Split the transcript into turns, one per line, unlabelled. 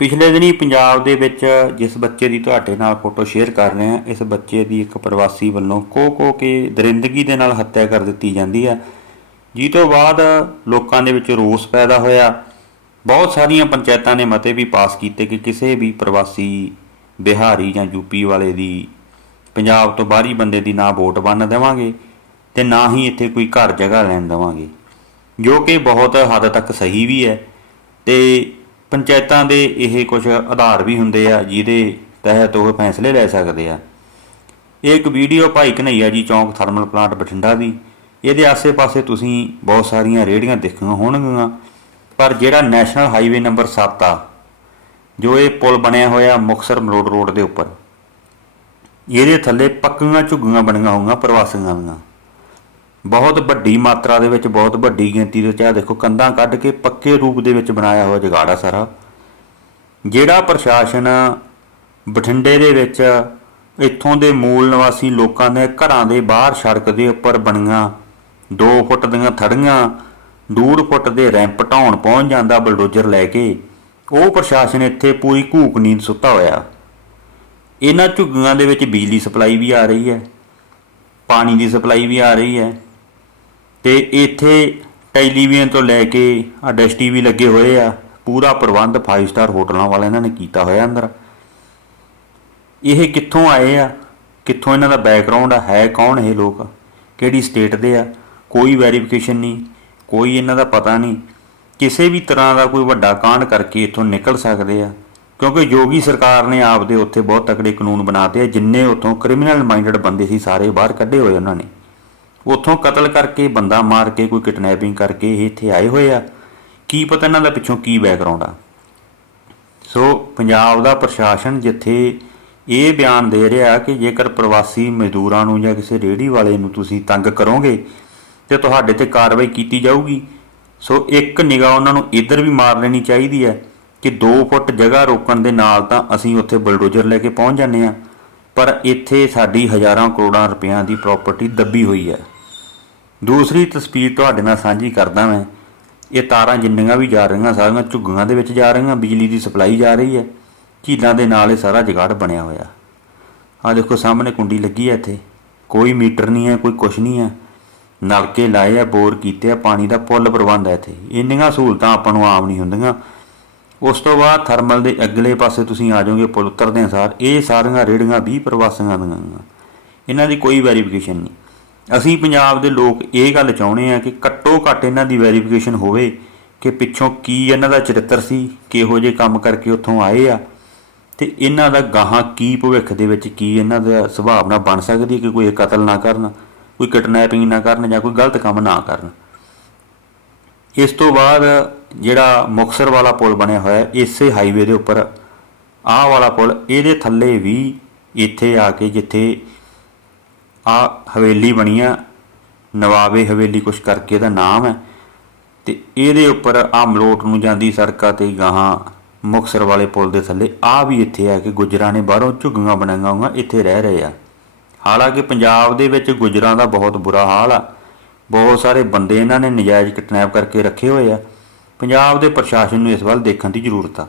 ਪਿਛਲੇ ਦਿਨੀ ਪੰਜਾਬ ਦੇ ਵਿੱਚ ਜਿਸ ਬੱਚੇ ਦੀ ਤੁਹਾਡੇ ਨਾਲ ਫੋਟੋ ਸ਼ੇਅਰ ਕਰ ਰਹੇ ਹਾਂ, ਇਸ ਬੱਚੇ ਦੀ ਇੱਕ ਪ੍ਰਵਾਸੀ ਵੱਲੋਂ ਕੋ ਕੋ ਕੇ ਦਰਿੰਦਗੀ ਦੇ ਨਾਲ ਹੱਤਿਆ ਕਰ ਦਿੱਤੀ ਜਾਂਦੀ ਹੈ। ਜੀ ਤੋਂ ਬਾਅਦ ਲੋਕਾਂ ਦੇ ਵਿੱਚ ਰੋਸ ਪੈਦਾ ਹੋਇਆ। ਬਹੁਤ ਸਾਰੀਆਂ ਪੰਚਾਇਤਾਂ ਨੇ ਮਤੇ ਵੀ ਪਾਸ ਕੀਤੇ ਕਿ ਕਿਸੇ ਵੀ ਪ੍ਰਵਾਸੀ ਬਿਹਾਰੀ ਜਾਂ ਯੂਪੀ ਵਾਲੇ ਦੀ ਪੰਜਾਬ ਤੋਂ ਬਾਹਰੀ ਬੰਦੇ ਦੀ ਨਾ ਵੋਟ ਬੰਨ ਦੇਵਾਂਗੇ ਤੇ ਨਾ ਹੀ ਇੱਥੇ ਕੋਈ ਘਰ ਜਗ੍ਹਾ ਲੈਣ ਦੇਵਾਂਗੇ, ਜੋ ਕਿ ਬਹੁਤ ਹੱਦ ਤੱਕ ਸਹੀ ਵੀ ਹੈ ਤੇ ਪੰਚਾਇਤਾਂ ਦੇ ਇਹ ਕੁਝ ਆਧਾਰ ਵੀ ਹੁੰਦੇ ਆ, ਜਿਹਦੇ ਤਹਿਤ ਉਹ ਫੈਸਲੇ ਲੈ ਸਕਦੇ ਆ। ਇਹ ਇੱਕ ਵੀਡੀਓ ਭਾਈ ਕਨਈਆ ਜੀ ਚੌਂਕ ਥਰਮਲ ਪਲਾਂਟ ਬਠਿੰਡਾ ਦੀ। ਇਹਦੇ ਆਸੇ-ਪਾਸੇ ਤੁਸੀਂ ਬਹੁਤ ਸਾਰੀਆਂ ਰੇਹੜੀਆਂ ਦੇਖੀਆਂ ਹੋਣਗੀਆਂ, ਪਰ ਜਿਹੜਾ ਨੈਸ਼ਨਲ ਹਾਈਵੇ ਨੰਬਰ 7 ਆ, ਜੋ ਇਹ ਪੁਲ ਬਣਿਆ ਹੋਇਆ ਮੁਕਸਰ ਮਲੋਟ ਰੋਡ ਦੇ ਉੱਪਰ, ਇਹਦੇ ਥੱਲੇ ਪੱਕੀਆਂ ਝੁੱਗੀਆਂ ਬਣੀਆਂ ਹੋਈਆਂ ਪ੍ਰਵਾਸੀਆਂ ਦੀਆਂ। ਬਹੁਤ ਵੱਡੀ ਮਾਤਰਾ ਦੇ ਵਿੱਚ, ਬਹੁਤ ਵੱਡੀ ਗਿਣਤੀ ਦੇ ਵਿੱਚ, ਆਹ ਦੇਖੋ ਕੰਧਾਂ ਕੱਢ ਕੇ ਪੱਕੇ ਰੂਪ ਦੇ ਵਿੱਚ ਬਣਾਇਆ ਹੋਇਆ ਜਗਾੜਾ ਸਾਰਾ। ਜਿਹੜਾ ਪ੍ਰਸ਼ਾਸਨ ਬਠਿੰਡੇ ਦੇ ਵਿੱਚ ਇੱਥੋਂ ਦੇ ਮੂਲ ਨਿਵਾਸੀ ਲੋਕਾਂ ਦੇ ਘਰਾਂ ਦੇ ਬਾਹਰ ਸੜਕ ਦੇ ਉੱਪਰ ਬਣੀਆਂ 2 ਫੁੱਟ ਦੀਆਂ ਥੜੀਆਂ, ਦੂਰ ਫੁੱਟ ਦੇ ਰੈਂਪ ਢਾਉਣ ਪਹੁੰਚ ਜਾਂਦਾ ਬਲਡੋਜ਼ਰ ਲੈ ਕੇ, ਉਹ ਪ੍ਰਸ਼ਾਸਨ ਇੱਥੇ ਪੂਰੀ ਘੂਕ ਨੀਂਦ ਸੁੱਤਾ ਹੋਇਆ। ਇਹਨਾਂ ਝੁੱਗੀਆਂ ਦੇ ਵਿੱਚ ਬਿਜਲੀ ਸਪਲਾਈ ਵੀ ਆ ਰਹੀ ਹੈ, ਪਾਣੀ ਦੀ ਸਪਲਾਈ ਵੀ ਆ ਰਹੀ ਹੈ। ਤੇ ਇੱਥੇ ਟੈਲੀਵਿਜ਼ਨ ਤੋਂ ਲੈ ਕੇ ਆ ਡਿਸ਼ ਟੀਵੀ ਲੱਗੇ ਹੋਏ ਆ, ਪੂਰਾ ਪ੍ਰਬੰਧ 5 ਸਟਾਰ ਹੋਟਲਾਂ ਵਾਲਾ ਇਹਨਾਂ ਨੇ ਕੀਤਾ ਹੋਇਆ ਅੰਦਰ। ਇਹ ਕਿੱਥੋਂ ਆਏ ਆ? ਕਿੱਥੋਂ ਇਹਨਾਂ ਦਾ ਬੈਕਗ੍ਰਾਉਂਡ ਆ? ਹੈ ਕੌਣ ਇਹ ਲੋਕ? ਕਿਹੜੀ ਸਟੇਟ ਦੇ ਆ? ਕੋਈ ਵੈਰੀਫਿਕੇਸ਼ਨ ਨਹੀਂ, ਕੋਈ ਇਹਨਾਂ ਦਾ ਪਤਾ ਨਹੀਂ। ਕਿਸੇ ਵੀ ਤਰ੍ਹਾਂ ਦਾ ਕੋਈ ਵੱਡਾ ਕਾਂਡ ਕਰਕੇ ਇੱਥੋਂ ਨਿਕਲ ਸਕਦੇ ਆ। ਕਿਉਂਕਿ ਯੋਗੀ ਸਰਕਾਰ ਨੇ ਆਪਦੇ ਉੱਥੇ ਬਹੁਤ ਤਕੜੇ ਕਾਨੂੰਨ ਬਣਾਤੇ ਆ, ਜਿੰਨੇ ਉੱਥੋਂ ਕ੍ਰਿਮੀਨਲ ਮਾਈਂਡਡ ਬੰਦੇ ਸੀ, ਸਾਰੇ ਬਾਹਰ ਕੱਢੇ ਹੋਏ ਉਹਨਾਂ ਨੇ। ਉੱਥੋਂ ਕਤਲ ਕਰਕੇ, ਬੰਦਾ ਮਾਰ ਕੇ, ਕੋਈ ਕਿਡਨੈਪਿੰਗ ਕਰਕੇ ਇਹ ਇੱਥੇ ਆਏ ਹੋਏ ਆ। ਕੀ ਪਤਾ ਇਹਨਾਂ ਦਾ ਪਿੱਛੋਂ ਕੀ ਬੈਕਗ੍ਰਾਉਂਡ ਆ। ਸੋ ਪੰਜਾਬ ਦਾ ਪ੍ਰਸ਼ਾਸਨ ਜਿੱਥੇ ਇਹ ਬਿਆਨ ਦੇ ਰਿਹਾ ਕਿ ਜੇਕਰ ਪ੍ਰਵਾਸੀ ਮਜ਼ਦੂਰਾਂ ਨੂੰ ਜਾਂ ਕਿਸੇ ਰੇਹੜੀ ਵਾਲੇ ਨੂੰ ਤੁਸੀਂ ਤੰਗ ਕਰੋਗੇ, ਤੇ ਤੁਹਾਡੇ ਤੇ ਕਾਰਵਾਈ ਕੀਤੀ ਜਾਊਗੀ। ਸੋ ਇੱਕ ਨਿਗਾਹ ਉਹਨਾਂ ਨੂੰ ਇੱਧਰ ਵੀ ਮਾਰ ਲੈਣੀ ਚਾਹੀਦੀ ਹੈ ਕਿ 2 ਫੁੱਟ ਜਗ੍ਹਾ ਰੋਕਣ ਦੇ ਨਾਲ ਤਾਂ ਅਸੀਂ ਉੱਥੇ ਬਲਡੋਜ਼ਰ ਲੈ ਕੇ ਪਹੁੰਚ ਜਾਂਦੇ ਆ ਪਰ ਇੱਥੇ ਸਾਡੀ ਹਜ਼ਾਰਾਂ ਕਰੋੜਾਂ ਰੁਪਈਆਂ ਦੀ ਪ੍ਰਾਪਰਟੀ ਦੱਬੀ ਹੋਈ ਹੈ। ਦੂਸਰੀ ਤਸਵੀਰ ਤੁਹਾਡੇ ਨਾਲ ਸਾਂਝੀ ਕਰਦਾ ਮੈਂ। ਇਹ ਤਾਰਾਂ ਜਿੰਨੀਆਂ ਵੀ ਜਾ ਰਹੀਆਂ, ਸਾਰੀਆਂ ਝੁੱਗੀਆਂ ਦੇ ਵਿੱਚ ਜਾ ਰਹੀਆਂ, ਬਿਜਲੀ ਦੀ ਸਪਲਾਈ ਜਾ ਰਹੀ ਹੈ। ਝੀਲਾਂ ਦੇ ਨਾਲ ਇਹ ਸਾਰਾ ਜਗਾੜ ਬਣਿਆ ਹੋਇਆ। ਆ ਦੇਖੋ, ਸਾਹਮਣੇ ਕੁੰਡੀ ਲੱਗੀ ਹੈ ਇੱਥੇ। ਕੋਈ ਮੀਟਰ ਨਹੀਂ ਹੈ, ਕੋਈ ਕੁਛ ਨਹੀਂ ਹੈ। ਨਲਕੇ ਲਾਏ ਆ, ਬੋਰ ਕੀਤੇ ਆ, ਪਾਣੀ ਦਾ ਪੁੱਲ ਪ੍ਰਬੰਧ ਹੈ ਇੱਥੇ। ਇੰਨੀਆਂ ਸਹੂਲਤਾਂ ਆਪਾਂ ਨੂੰ ਆਮ ਨਹੀਂ ਹੁੰਦੀਆਂ। ਉਸ ਤੋਂ ਬਾਅਦ ਥਰਮਲ ਦੇ ਅਗਲੇ ਪਾਸੇ ਤੁਸੀਂ ਆ ਜਾਓਗੇ, ਪੁਲ ਉਤਰਦੇ ਸਾਰ, ਇਹ ਸਾਰੀਆਂ ਰੇੜੀਆਂ 20 ਪ੍ਰਵਾਸੀਆਂ ਦੀਆਂ ਇਹਨਾਂ ਦੀ ਕੋਈ ਵੈਰੀਫਿਕੇਸ਼ਨ ਨਹੀਂ। ਅਸੀਂ ਪੰਜਾਬ ਦੇ ਲੋਕ ਇਹ ਗੱਲ ਚਾਹੁੰਦੇ ਆ ਕਿ ਘੱਟੋ ਘੱਟ ਇਹਨਾਂ ਦੀ ਵੈਰੀਫਿਕੇਸ਼ਨ ਹੋਵੇ ਕਿ ਪਿੱਛੋਂ ਕੀ ਇਹਨਾਂ ਦਾ ਚਰਿੱਤਰ ਸੀ, ਕਿਹੋ ਜਿਹੇ ਕੰਮ ਕਰਕੇ ਉੱਥੋਂ ਆਏ ਆ, ਤੇ ਇਹਨਾਂ ਦਾ ਗਾਹਾਂ ਕੀ ਭਵਿੱਖ ਦੇ ਵਿੱਚ ਕੀ ਇਹਨਾਂ ਦਾ ਸੁਭਾਵਨਾ ਬਣ ਸਕਦੀ ਹੈ ਕਿ ਕੋਈ ਕਤਲ ਨਾ ਕਰਨ, ਕੋਈ ਕਿਡਨੈਪਿੰਗ ਨਾ ਕਰਨ ਜਾਂ ਕੋਈ ਗਲਤ ਕੰਮ ਨਾ ਕਰਨ। ਇਸ ਤੋਂ ਬਾਅਦ ਜਿਹੜਾ ਮੁਕਸਰ ਵਾਲਾ ਪੁਲ ਬਣਿਆ ਹੋਇਆ ਇਸੇ ਹਾਈਵੇ ਦੇ ਉੱਪਰ। ਆਹ ਵਾਲਾ ਪੁਲ, ਇਹਦੇ ਥੱਲੇ ਵੀ ਇੱਥੇ ਆ ਕੇ ਜਿੱਥੇ ਆ ਹਵੇਲੀ ਬਣੀ ਆ, ਨਵਾਬੇ ਹਵੇਲੀ ਕੁਛ ਕਰਕੇ ਇਹਦਾ ਨਾਮ ਹੈ। ਤੇ ਇਹਦੇ ਉੱਪਰ ਆ ਮਲੋਟ ਨੂੰ ਜਾਂਦੀ ਸੜਕਾਂ ਤੇ ਗਾਹਾਂ ਮੁਕਸਰ ਵਾਲੇ ਪੁਲ ਦੇ ਥੱਲੇ ਆ ਵੀ ਇੱਥੇ ਆ ਕੇ ਗੁਜਰਾਂ ਨੇ ਬਾਹਰੋਂ ਝੁੱਗੀਆਂ ਬਣਾਈਆਂ ਹੋਈਆਂ, ਇੱਥੇ ਰਹਿ ਰਹੇ ਆ। ਹਾਲਾਂਕਿ ਪੰਜਾਬ ਦੇ ਵਿੱਚ ਗੁਜਰਾਂ ਦਾ ਬਹੁਤ ਬੁਰਾ ਹਾਲ ਆ। ਬਹੁਤ ਸਾਰੇ ਬੰਦੇ ਇਹਨਾਂ ਨੇ ਨਜਾਇਜ਼ ਕਿਡਨੈਪ ਕਰਕੇ ਰੱਖੇ ਹੋਏ ਆ। ਪੰਜਾਬ ਦੇ ਪ੍ਰਸ਼ਾਸਨ ਨੂੰ ਇਸ ਵੱਲ ਦੇਖਣ ਦੀ ਜ਼ਰੂਰਤ ਆ।